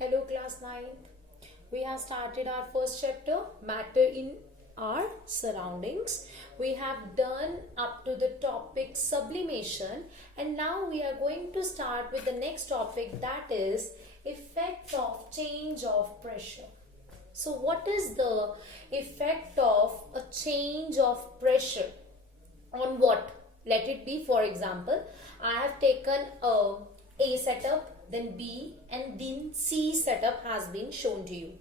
Hello, class 9th. We have started our first chapter, Matter in our Surroundings. We have done up to the topic sublimation, and now we are going to start with the next topic, that is effect of change of pressure. So, what is the effect of a change of pressure on what? Let it be, for example, I have taken A setup, then B, and then C setup has been shown to you.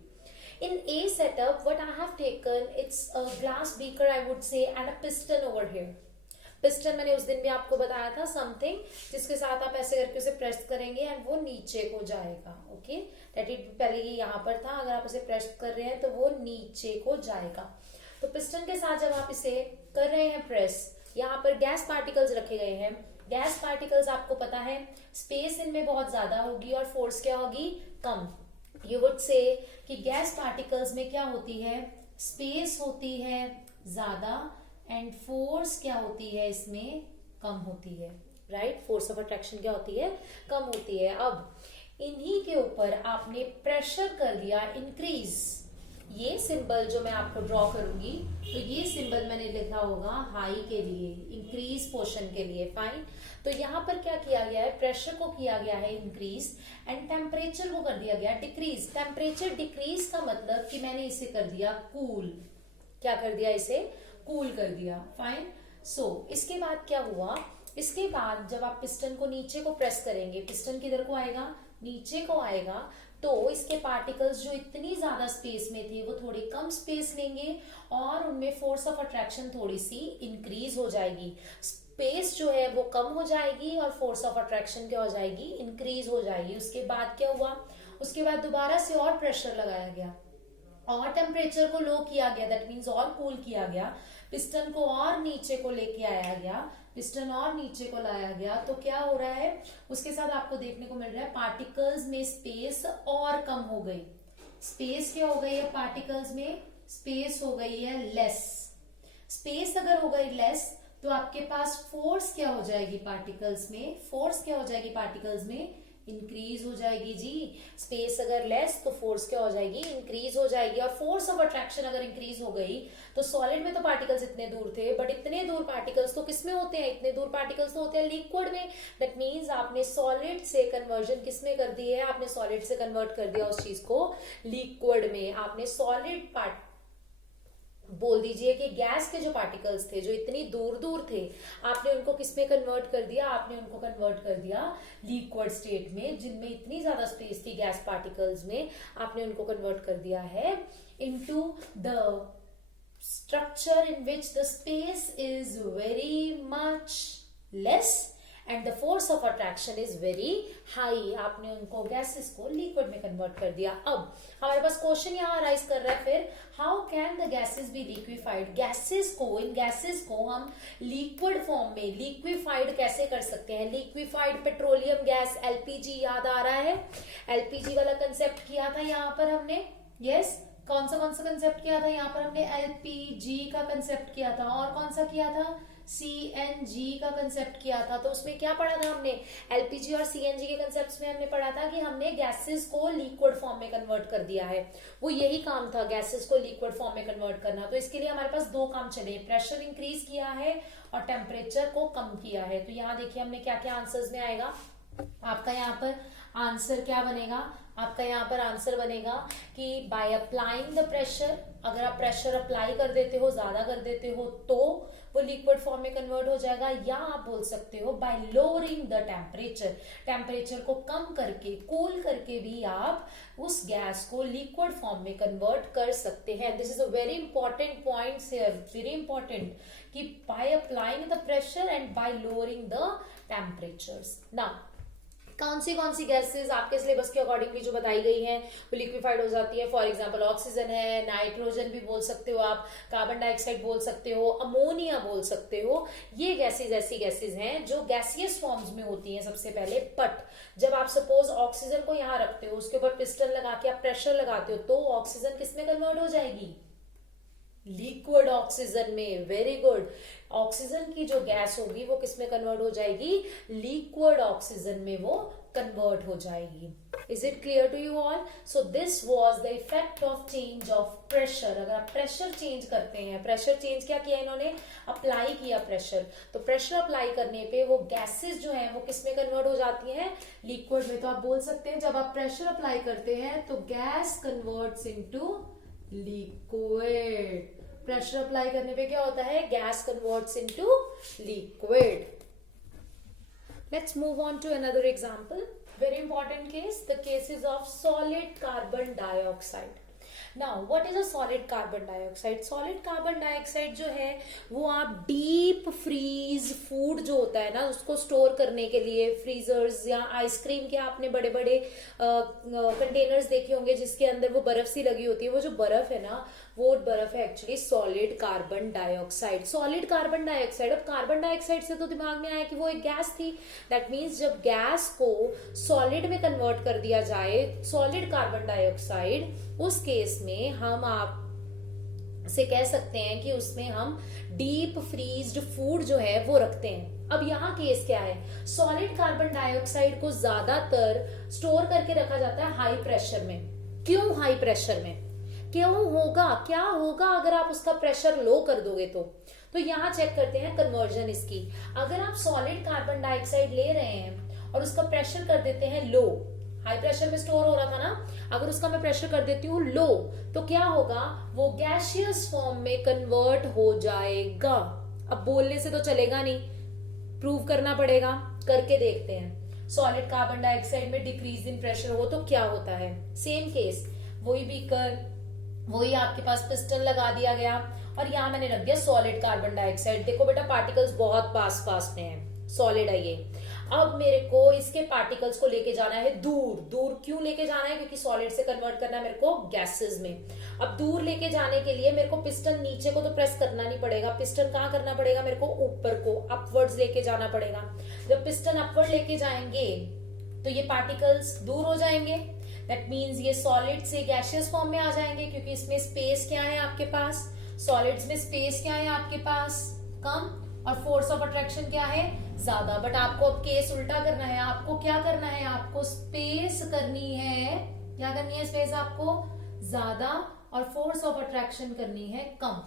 In A setup, what I have taken, it's a glass beaker, I would say, and a piston over here. Piston मैंने उस दिन भी आपको बताया था, something जिसके साथ आप ऐसे करके उसे प्रेस करेंगे एंड वो नीचे को जाएगा. ओके, दैट इट पहले ये यहाँ पर था, अगर आप इसे प्रेस कर रहे हैं तो वो नीचे को जाएगा. तो पिस्टन के साथ जब आप इसे कर रहे हैं प्रेस, यहाँ पर गैस पार्टिकल्स रखे गए हैं. गैस पार्टिकल्स आपको पता है स्पेस इनमें बहुत ज्यादा होगी और फोर्स क्या होगी, कम. यू वुड से कि गैस पार्टिकल्स में क्या होती है, स्पेस होती है ज्यादा एंड फोर्स क्या होती है, इसमें कम होती है. राइट, फोर्स ऑफ अट्रैक्शन क्या होती है, कम होती है. अब इन्हीं के ऊपर आपने प्रेशर कर दिया इंक्रीज. ये सिंबल जो मैं आपको ड्रॉ करूंगी, तो ये सिंबल मैंने लिखा होगा हाई के लिए, इंक्रीज पोर्शन के लिए. फाइन. तो यहाँ पर क्या किया गया है, प्रेशर को किया गया है इंक्रीज एंड टेम्परेचर को कर दिया गया डिक्रीज. टेम्परेचर डिक्रीज का मतलब कि मैंने इसे कर दिया कूल. क्या कर दिया, इसे कूल कर दिया. फाइन. सो इसके बाद क्या हुआ, इसके बाद जब आप पिस्टन को नीचे को प्रेस करेंगे, पिस्टन किधर को आएगा, नीचे को आएगा, तो इसके पार्टिकल्स जो इतनी ज्यादा स्पेस में थे वो थोड़ी कम स्पेस लेंगे और उनमें फोर्स ऑफ अट्रैक्शन थोड़ी सी इंक्रीज हो जाएगी. स्पेस जो है वो कम हो जाएगी और फोर्स ऑफ अट्रैक्शन क्या हो जाएगी, इंक्रीज हो जाएगी. उसके बाद क्या हुआ, उसके बाद दोबारा से और प्रेशर लगाया गया और टेम्परेचर को लो किया गया, दैट मीन्स और कूल किया गया. पिस्टन को और नीचे को लेके आया गया, पिस्टन और नीचे को लाया गया. तो क्या हो रहा है, उसके साथ आपको देखने को मिल रहा है पार्टिकल्स में स्पेस और कम हो गई. स्पेस क्या हो गई है, पार्टिकल्स में स्पेस हो गई है लेस. स्पेस अगर हो गई लेस तो आपके पास फोर्स क्या हो जाएगी, पार्टिकल्स में फोर्स क्या हो जाएगी, पार्टिकल्स में इंक्रीज हो जाएगी जी. स्पेस अगर लेस तो फोर्स क्या हो जाएगी, इंक्रीज हो जाएगी. और फोर्स ऑफ अट्रैक्शन अगर इंक्रीज हो गई तो सॉलिड में तो पार्टिकल्स इतने दूर थे, बट इतने दूर पार्टिकल्स तो किसमें होते हैं, इतने दूर पार्टिकल्स तो होते हैं लिक्विड में. दैट मीन्स आपने सॉलिड से कन्वर्जन किसमें कर दी है, आपने सॉलिड से कन्वर्ट कर दिया उस चीज को लिक्विड में. आपने सॉलिड पार्ट बोल दीजिए कि गैस के जो पार्टिकल्स थे जो इतनी दूर दूर थे, आपने उनको किस में कन्वर्ट कर दिया, आपने उनको कन्वर्ट कर दिया लिक्विड स्टेट में. जिनमें इतनी ज्यादा स्पेस थी गैस पार्टिकल्स में, आपने उनको कन्वर्ट कर दिया है into the structure in which the space is very much less and the force of attraction is very high. आपने उनको गैसेस को लिक्विड में कन्वर्ट कर दिया. अब हमारे पास क्वेश्चन यहाँ अराइज कर रहा है फिर, how can the gases B liquefied. Gases को, इन गैसेस को हम लिक्विड फॉर्म में लिक्विफाइड कैसे कर सकते हैं. लिक्विफाइड पेट्रोलियम गैस एलपीजी याद आ रहा है, एलपीजी वाला कंसेप्ट किया था यहाँ पर हमने. यस, कौन सा कंसेप्ट किया था यहाँ पर हमने, एलपीजी का कंसेप्ट किया था. और कौन सा किया था, सीएनजी का कंसेप्ट किया था. तो उसमें क्या पढ़ा था हमने, एलपीजी और सीएनजी के कंसेप्ट्स में हमने पढ़ा था कि हमने गैसेस को लिक्विड फॉर्म में कन्वर्ट कर दिया है. वो यही काम था, गैसेस को लिक्विड फॉर्म में कन्वर्ट करना. तो इसके लिए हमारे पास दो काम चले, प्रेशर इंक्रीज किया है और टेम्परेचर को कम किया है. तो यहाँ देखिए हमने क्या क्या आंसर्स में आएगा. आपका यहाँ पर आंसर क्या बनेगा, आपका यहाँ पर आंसर बनेगा कि बाय अप्लाइंग द प्रेशर, अगर आप प्रेशर अप्लाई कर देते हो, ज्यादा कर देते हो तो वो लिक्विड फॉर्म में कन्वर्ट हो जाएगा. या आप बोल सकते हो bye lowering the temperature, temperature को कम करके, कूल करके भी आप उस गैस को लिक्विड फॉर्म में कन्वर्ट कर सकते हैं. This is a very important point here, very important, कि by applying the pressure and by lowering the temperatures. Now कौन सी गैसेस आपके सिलेबस के अकॉर्डिंगली जो बताई गई हैं वो लिक्विफाइड हो जाती है. फॉर एग्जांपल ऑक्सीजन है, नाइट्रोजन भी बोल सकते हो आप, कार्बन डाइऑक्साइड बोल सकते हो, अमोनिया बोल सकते हो. ये गैसेस ऐसी गैसेस हैं जो गैसियस फॉर्म्स में होती हैं सबसे पहले. बट जब आप सपोज ऑक्सीजन को यहाँ रखते हो, उसके ऊपर पिस्टन लगा के आप प्रेशर लगाते हो, तो ऑक्सीजन किसमें कन्वर्ट हो जाएगी, लिक्विड ऑक्सीजन में. Very good. ऑक्सीजन की जो गैस होगी वो किसमें कन्वर्ट हो जाएगी, लिक्विड ऑक्सीजन में वो कन्वर्ट हो जाएगी. Is it clear to you all? So this was the effect of change of pressure. अगर आप प्रेशर चेंज करते हैं, प्रेशर चेंज क्या किया इन्होंने, अप्लाई किया प्रेशर, तो प्रेशर अप्लाई करने पे वो गैसेस जो है वो किस में कन्वर्ट हो जाती हैं, लिक्विड में। तो आप बोल सकते हैं जब आप प्रेशर अप्लाई करते हैं तो gas converts into liquid. Pressure apply करने पे क्या होता है, gas converts into liquid. Let's move on to another example. Very important case, the cases of solid carbon dioxide. Now, what is a solid carbon dioxide? Solid carbon dioxide जो है वो आप deep freeze food जो होता है ना उसको store करने के लिए फ्रीजर्स या आइसक्रीम के आपने बड़े बड़े कंटेनर्स देखे होंगे जिसके अंदर वो बर्फ सी लगी होती है, वो जो बर्फ है ना वो बर्फ है actually solid carbon dioxide. Solid carbon dioxide, अब कार्बन डाइऑक्साइड से तो दिमाग में आया कि वो एक गैस थी। दैट मीन्स जब गैस को सॉलिड में कन्वर्ट कर दिया जाए, सॉलिड कार्बन डाइऑक्साइड, उस केस में हम आप से कह सकते हैं कि उसमें हम डीप फ्रीज्ड फूड जो है वो रखते हैं। अब यहाँ केस क्या है, सॉलिड कार्बन डाइऑक्साइड को ज्यादातर स्टोर करके रखा जाता है हाई प्रेशर में। क्यों हाई प्रेशर में, क्यों होगा, क्या होगा अगर आप उसका प्रेशर लो कर दोगे तो यहाँ चेक करते हैं कन्वर्जन इसकी। अगर आप सॉलिड कार्बन डाइऑक्साइड ले रहे हैं और उसका प्रेशर कर देते हैं लो, हाई प्रेशर में स्टोर हो रहा था ना, अगर उसका मैं प्रेशर कर देती हूँ लो, तो क्या होगा, वो गैसियस फॉर्म में कन्वर्ट हो जाएगा। अब बोलने से तो चलेगा नहीं, प्रूव करना पड़ेगा, करके देखते हैं। सॉलिड कार्बन डाइऑक्साइड में डिक्रीज इन प्रेशर हो तो क्या होता है, सेम केस, वही बीकर, वही आपके पास पिस्टन लगा दिया गया और यहाँ मैंने रख दिया सॉलिड कार्बन डाइऑक्साइड। देखो बेटा पार्टिकल्स बहुत पास पास में है, सॉलिड है ये। अब मेरे को इसके पार्टिकल्स को लेके जाना है दूर। दूर क्यों लेके जाना है, क्योंकि सॉलिड से कन्वर्ट करना है मेरे को गैसेस में। अब दूर लेके जाने के लिए मेरे को पिस्टन नीचे को तो प्रेस करना नहीं पड़ेगा, पिस्टन कहाँ करना पड़ेगा मेरे को, ऊपर को, अपवर्ड्स लेके जाना पड़ेगा। जब पिस्टन अपवर्ड लेके जाएंगे तो ये पार्टिकल्स दूर हो जाएंगे। दैट मीन्स ये सॉलिड से गैसियस फॉर्म में आ जाएंगे, क्योंकि इसमें स्पेस क्या है आपके पास, सॉलिड्स में स्पेस क्या है आपके पास, कम, और फोर्स ऑफ अट्रैक्शन क्या है, ज्यादा। बट आपको अब केस उल्टा करना है, आपको क्या करना है, आपको स्पेस करनी है, क्या करनी है, स्पेस आपको ज्यादा और फोर्स ऑफ अट्रैक्शन करनी है कम।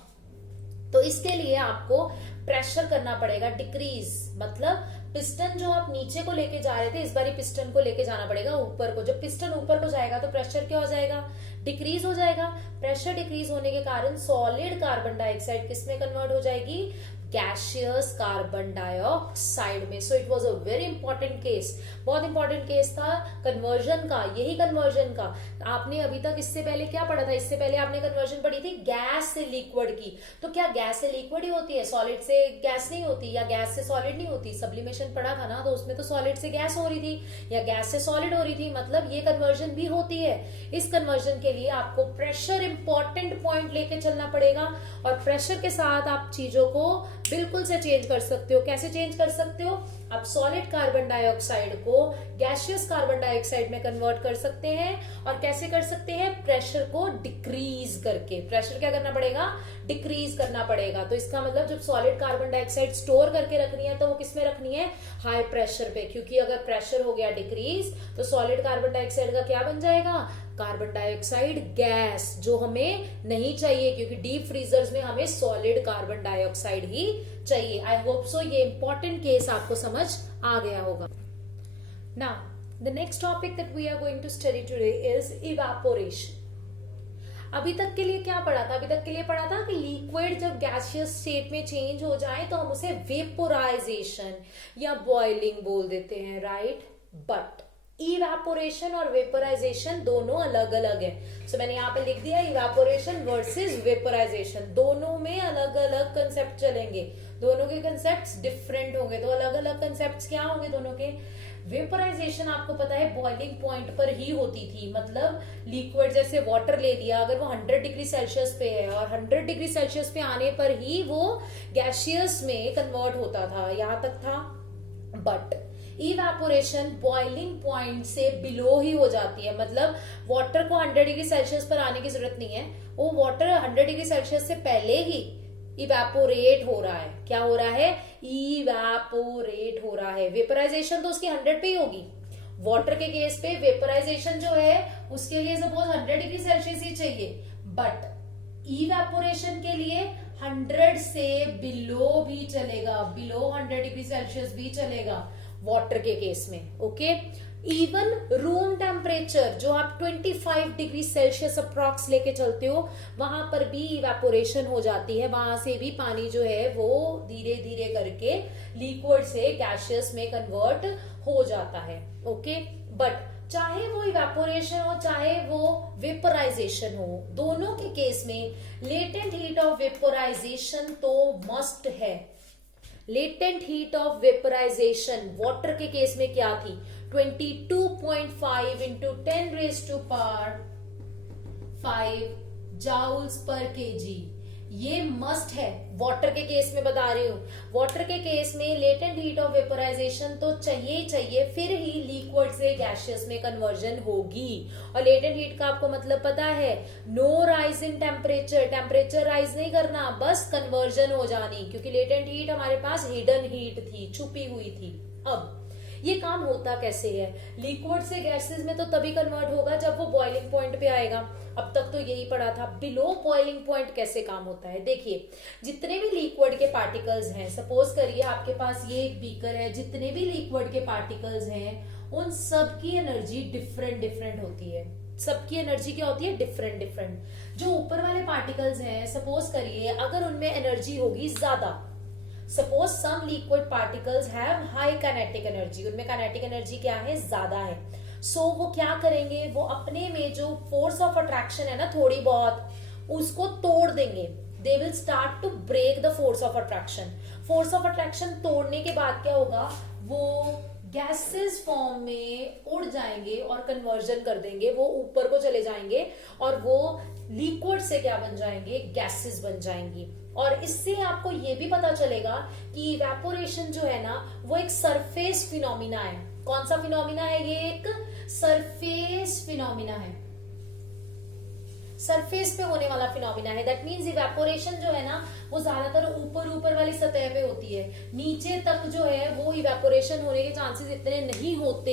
तो इसके लिए आपको प्रेशर करना पड़ेगा डिक्रीज, मतलब पिस्टन जो आप नीचे को लेके जा रहे थे इस बार पिस्टन को लेके जाना पड़ेगा ऊपर को। जब पिस्टन ऊपर को जाएगा तो प्रेशर क्या हो जाएगा, डिक्रीज हो जाएगा। प्रेशर डिक्रीज होने के कारण सॉलिड कार्बन डाइऑक्साइड किस में कन्वर्ट हो जाएगी, गैसियस कार्बन डाइऑक्साइड में। So it was a very important case, बहुत इंपॉर्टेंट केस था कन्वर्जन का, यही कन्वर्जन का। आपने अभी तक इससे पहले क्या पढ़ा था, इससे पहले आपने कन्वर्जन पढ़ी थी गैस से लिक्विड की। तो क्या गैस से लिक्विड ही होती है, सॉलिड से गैस नहीं होती, या गैस से सॉलिड नहीं होती। सब्लिमेशन पढ़ा था ना, तो उसमें तो सॉलिड से गैस हो रही थी या गैस से सॉलिड हो रही थी, मतलब ये कन्वर्जन भी होती है। इस कन्वर्जन के लिए आपको प्रेशर इंपॉर्टेंट पॉइंट लेके चलना पड़ेगा, और प्रेशर के साथ आप चीजों को बिल्कुल से चेंज कर सकते हो। कैसे चेंज कर सकते हो, आप सॉलिड कार्बन डाइऑक्साइड को गैसियस कार्बन डाइऑक्साइड में कन्वर्ट कर सकते हैं। और कैसे कर सकते हैं, प्रेशर को डिक्रीज करके। प्रेशर क्या करना पड़ेगा, डिक्रीज करना पड़ेगा। तो इसका मतलब जब सॉलिड कार्बन डाइऑक्साइड स्टोर करके रखनी है तो वो किस में रखनी है, हाई प्रेशर पे, क्योंकि अगर प्रेशर हो गया डिक्रीज तो सॉलिड कार्बन डाइऑक्साइड का क्या बन जाएगा, कार्बन डाइऑक्साइड गैस, जो हमें नहीं चाहिए, क्योंकि डीप फ्रीजर्स में हमें सॉलिड कार्बन डाइऑक्साइड ही चाहिए। आई होप सो ये इंपॉर्टेंट केस आपको समझ आ गया होगा। Now the next topic that we are going to study today is evaporation. अभी तक के लिए क्या पढ़ा था, अभी तक के लिए पढ़ा था कि लिक्विड जब गैसियस स्टेट में चेंज हो जाए तो हम उसे वेपोराइजेशन या बॉइलिंग बोल देते हैं, राइट। बट इवेपोरेशन और वेपोराइजेशन दोनों अलग अलग है। सो मैंने यहाँ पे लिख दिया इवेपोरेशन वर्सेस वेपोराइजेशन, दोनों में अलग अलग कंसेप्ट चलेंगे, दोनों के कंसेप्ट डिफरेंट होंगे। तो अलग अलग कंसेप्ट क्या होंगे दोनों के। वेपोराइजेशन आपको पता है बॉइलिंग पॉइंट पर ही होती थी, मतलब लिक्विड जैसे वाटर ले लिया, अगर वो 100 डिग्री सेल्सियस पे है और 100 डिग्री सेल्सियस पे आने पर ही वो गैसियस में कन्वर्ट होता था, यहां तक था। बट इवेपोरेशन बॉइलिंग पॉइंट से बिलो ही हो जाती है, मतलब वाटर को 100 डिग्री सेल्सियस पर आने की जरूरत नहीं है, वो वाटर 100 डिग्री सेल्सियस से पहले ही इवेपोरेट हो रहा है। क्या हो रहा है, इवेपोरेट हो रहा है। वेपराइजेशन तो उसकी 100 पे ही होगी, वाटर के केस पे वेपराइजेशन जो है उसके लिए सपोज 100 डिग्री सेल्सियस ही चाहिए, बट इवेपोरेशन के लिए 100 से बिलो भी चलेगा, बिलो 100 डिग्री सेल्सियस भी चलेगा वाटर के केस में। ओके, इवन रूम टेम्परेचर जो आप 25 डिग्री सेल्सियस अप्रॉक्स लेके चलते हो वहां पर भी इवेपोरेशन हो जाती है, वहां से भी पानी जो है वो धीरे धीरे करके लिक्विड से गैसियस में कन्वर्ट हो जाता है। ओके, बट चाहे वो इवेपोरेशन हो चाहे वो वेपराइजेशन हो, दोनों के केस में लेटेंट हीट ऑफ वेपराइजेशन तो मस्ट है। Latent heat of vaporisation water के केस में क्या थी, 22.5 into 10 raise to power 5 joules per kg, ये मस्ट है वाटर के केस में बता रही हूं। वाटर के केस में लेटेंट हीट ऑफ वेपराइजेशन तो चाहिए ही चाहिए, फिर ही लिक्विड से गैसियस में कन्वर्जन होगी। और लेटेंट हीट का आपको मतलब पता है, no rise in temperature, temperature rise नहीं करना, बस कन्वर्जन हो जानी, क्योंकि लेटेंट हीट हमारे पास हिडन हीट थी, छुपी हुई थी। अब ये काम होता कैसे है, लिक्विड से गैसेस में तो तभी कन्वर्ट होगा जब वो बॉइलिंग पॉइंट पे आएगा। अब तक तो यही पढ़ा था, बिलो बॉइलिंग पॉइंट कैसे काम होता है। देखिए, जितने भी लिक्विड के पार्टिकल्स हैं, सपोज करिए आपके पास ये एक बीकर है, जितने भी लिक्विड के पार्टिकल्स हैं उन सब की एनर्जी डिफरेंट डिफरेंट होती है। सबकी एनर्जी क्या होती है, डिफरेंट डिफरेंट। जो ऊपर वाले पार्टिकल्स हैं, सपोज करिए अगर उनमें एनर्जी होगी ज्यादा, suppose some liquid particles have high kinetic energy, उनमें काइनेटिक एनर्जी क्या है, ज्यादा है। सो वो क्या करेंगे, वो अपने में जो फोर्स ऑफ अट्रैक्शन है ना थोड़ी बहुत, उसको तोड़ देंगे। They will start to break the force of attraction. Force of attraction तोड़ने के बाद क्या होगा, वो गैसेस फॉर्म में उड़ जाएंगे और कन्वर्जन कर देंगे, वो ऊपर को चले जाएंगे और वो लिक्विड से क्या बन जाएंगे, गैसेस बन जाएंगी। और इससे आपको ये भी पता चलेगा कि इवेपोरेशन जो है ना वो एक सरफेस फिनोमिना है। कौन सा फिनोमिना है, ये एक सरफेस फिनोमिना है, सरफेस पे होने वाला फिनोमिना है। दैट मीन्स इवेपोरेशन जो है ना वो ज्यादातर ऊपर ऊपर वाली सतह पे होती है, नीचे तक जो है वो इवेपोरेशन होने के चांसेस इतने नहीं होते।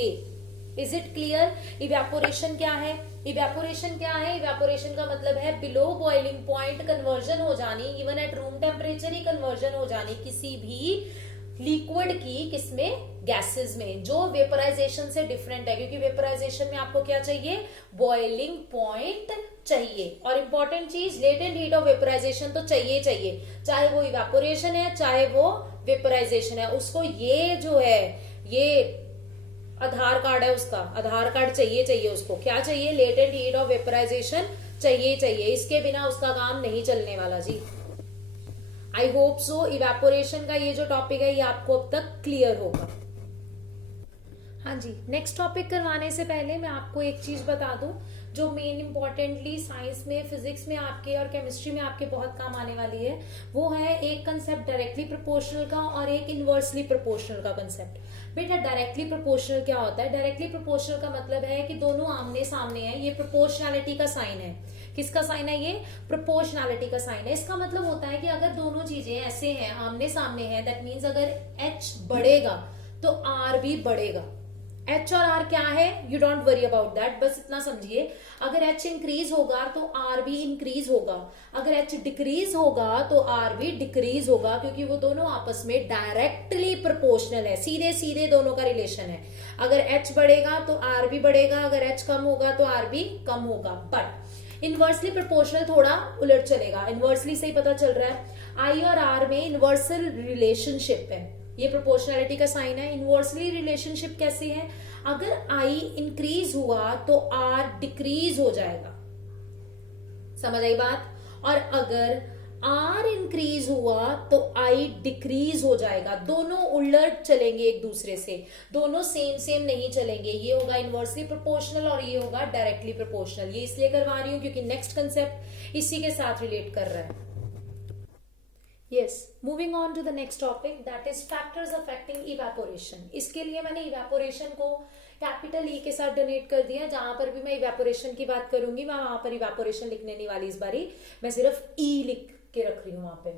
Is it clear? इवेपोरेशन क्या है, इवेपोरेशन क्या है, इवेपोरेशन का मतलब है बिलो बॉइलिंग पॉइंट कन्वर्जन हो जानी, even at room temperature he conversion हो जानी किसी भी लिक्विड की, किसमें, गैसेस में, जो वेपराइजेशन से डिफरेंट है। क्योंकि वेपराइजेशन में आपको क्या चाहिए, बॉइलिंग पॉइंट चाहिए। और इंपॉर्टेंट चीज, लेटेंट हीट ऑफ वेपराइजेशन तो चाहिए चाहिए, चाहे वो इवेपोरेशन है चाहे वो वेपराइजेशन है। उसको ये जो है, ये आधार कार्ड है उसका, आधार कार्ड चाहिए चाहिए उसको। क्या चाहिए, लेटेंट हीट ऑफ वेपराइजेशन चाहिए चाहिए, इसके बिना उसका काम नहीं चलने वाला जी। आई होप सो इवेपोरेशन का ये जो टॉपिक है ये आपको अब तक क्लियर होगा। हाँ जी, नेक्स्ट टॉपिक करवाने से पहले मैं आपको एक चीज बता दूं जो मेन इंपॉर्टेंटली साइंस में, फिजिक्स में आपके और केमिस्ट्री में आपके बहुत काम आने वाली है। वो है एक कंसेप्ट डायरेक्टली प्रोपोर्शनल का और एक इनवर्सली प्रोपोर्शनल का कंसेप्ट। बेटा डायरेक्टली प्रोपोर्शनल क्या होता है, डायरेक्टली प्रोपोर्शनल का मतलब है कि दोनों आमने सामने हैं, ये प्रोपोर्शनैलिटी का साइन है। किसका साइन है, ये प्रोपोर्शनैलिटी का साइन है। इसका मतलब होता है कि अगर दोनों चीजें ऐसे हैं, आमने सामने हैं, दैट मीन्स अगर H बढ़ेगा तो R भी बढ़ेगा। H और R क्या है, you don't worry about that, बस इतना समझिए। अगर H इंक्रीज होगा तो R भी इंक्रीज होगा, अगर H डिक्रीज होगा तो R भी डिक्रीज होगा, क्योंकि वो दोनों आपस में डायरेक्टली प्रोपोर्शनल है, सीधे सीधे दोनों का रिलेशन है। अगर H बढ़ेगा तो R भी बढ़ेगा, अगर H कम होगा तो R भी कम होगा। बट इनवर्सली प्रोपोर्शनल थोड़ा उलट चलेगा। इनवर्सली से ही पता चल रहा है, I और R में इनवर्सल रिलेशनशिप है, ये प्रोपोर्शनैलिटी का साइन है। इनवर्सली रिलेशनशिप कैसे है, अगर I इंक्रीज हुआ तो R डिक्रीज हो जाएगा, समझ आई बात। और अगर R इंक्रीज हुआ तो I डिक्रीज हो जाएगा। दोनों उलट चलेंगे एक दूसरे से, दोनों सेम सेम नहीं चलेंगे। ये होगा इनवर्सली प्रोपोर्शनल और ये होगा डायरेक्टली प्रोपोर्शनल। ये इसलिए करवा रही हूं क्योंकि नेक्स्ट कंसेप्ट इसी के साथ रिलेट कर रहा है। Yes, moving on to the next topic, that is factors affecting evaporation. इसके लिए मैंने evaporation को कैपिटल E के साथ डोनेट कर दिया। जहां पर भी मैं evaporation की बात करूंगी मैं वहां पर evaporation लिखने नहीं वाली इस बारी, मैं सिर्फ E लिख के रख रही हूं वहां पे।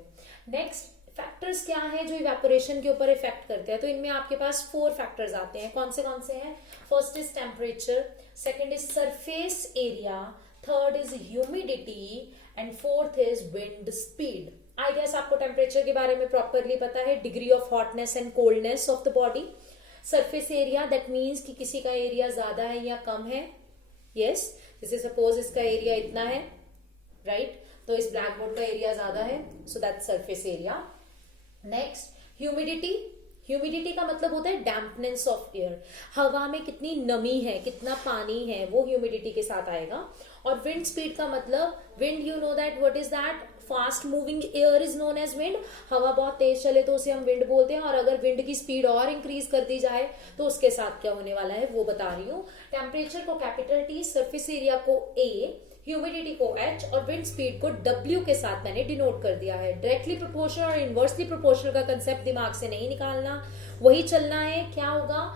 नेक्स्ट, फैक्टर्स क्या है जो इवेपोरेशन के ऊपर इफेक्ट करते हैं? तो इनमें आपके पास 4 फैक्टर्स आते हैं. कौन से हैं? First is temperature, second is surface area, third is humidity and fourth is wind speed. I guess आपको टेम्परेचर के बारे में प्रॉपरली पता है, degree of hotness and coldness of the body. Surface area, that means कि किसी का area ज्यादा है या कम है. यस, जैसे सपोज इसका एरिया इतना है, राइट, तो इस ब्लैक बोर्ड का एरिया ज्यादा है, so that surface area. Next, humidity. Humidity का मतलब होता है डैम्पनेस ऑफ एयर. हवा में कितनी नमी है, कितना पानी है, वो ह्यूमिडिटी के साथ आएगा. और विंड स्पीड का मतलब, wind, you know that what is that, fast moving air is known as wind. हवा बहुत तेज चले तो उसे हम विंड बोलते हैं, और अगर विंड की स्पीड और इंक्रीज कर दी जाए तो उसके साथ क्या होने वाला है वो बता रही हूँ. टेम्परेचर को कैपिटल टी, सरफेस एरिया को ए, ह्यूमिडिटी को H और विंड स्पीड को W के साथ मैंने डिनोट कर दिया है. डायरेक्टली प्रोपोर्शनल और इनवर्सली प्रोपोर्शनल का कंसेप्ट दिमाग से नहीं निकालना, वही चलना है. क्या होगा?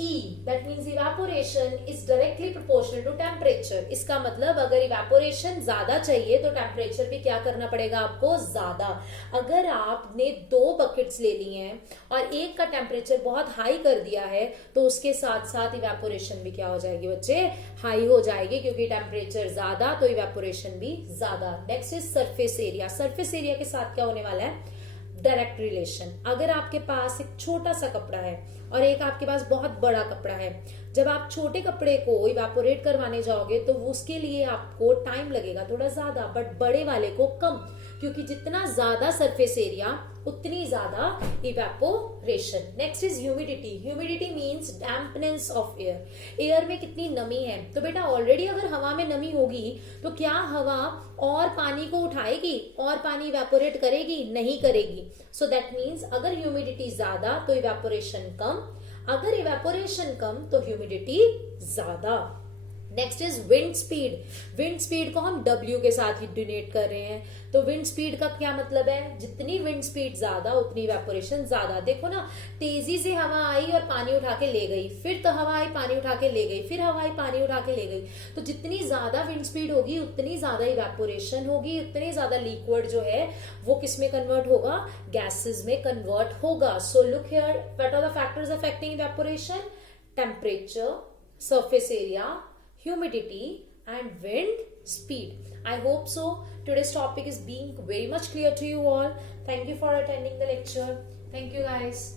E, that means evaporation is directly proportional to temperature. इसका मतलब अगर evaporation ज्यादा चाहिए तो टेम्परेचर भी क्या करना पड़ेगा आपको? ज्यादा. अगर आपने 2 बकेट्स ले लिए हैं और एक का टेम्परेचर बहुत हाई कर दिया है तो उसके साथ साथ इवेपोरेशन भी क्या हो जाएगी बच्चे? हाई हो जाएगी, क्योंकि टेम्परेचर ज्यादा तो इवेपोरेशन भी ज्यादा. Next is surface area. Surface area के साथ क्या होने वाला है? Direct relation. अगर आपके पास एक छोटा सा कपड़ा है और एक आपके पास बहुत बड़ा कपड़ा है, जब आप छोटे कपड़े को इवेपोरेट करवाने जाओगे तो उसके लिए आपको टाइम लगेगा थोड़ा ज्यादा, बट बड़े वाले को कम, क्योंकि जितना ज्यादा सरफेस एरिया उतनी ज्यादा evaporation. Next is humidity. Humidity means dampness of air. Air में कितनी नमी है. तो बेटा ऑलरेडी अगर हवा में नमी होगी तो क्या हवा और पानी को उठाएगी और पानी इवेपोरेट करेगी? नहीं करेगी. सो दैट मीन्स अगर ह्यूमिडिटी ज्यादा तो इवेपोरेशन कम, अगर इवेपोरेशन कम तो ह्यूमिडिटी ज्यादा. Next is wind speed. Wind speed को हम W के साथ ही डिनोट कर रहे हैं. तो विंड स्पीड का क्या मतलब है? जितनी विंड स्पीड ज्यादा उतनी इवेपोरेशन ज्यादा. देखो ना, तेजी से हवा आई और पानी उठा के ले गई, फिर तो हवा आई पानी उठा के ले गई, फिर हवा आई पानी उठा के ले गई. तो जितनी ज्यादा विंड स्पीड होगी उतनी ज्यादा इवेपोरेशन होगी, उतनी ज्यादा लिक्विड जो है वो किस में कन्वर्ट होगा? गैसेस में कन्वर्ट होगा. So look here, what are the factors affecting evaporation? Temperature, surface area, humidity and wind speed. I hope so. Today's topic is being very much clear to you all. Thank you for attending the lecture. Thank you guys.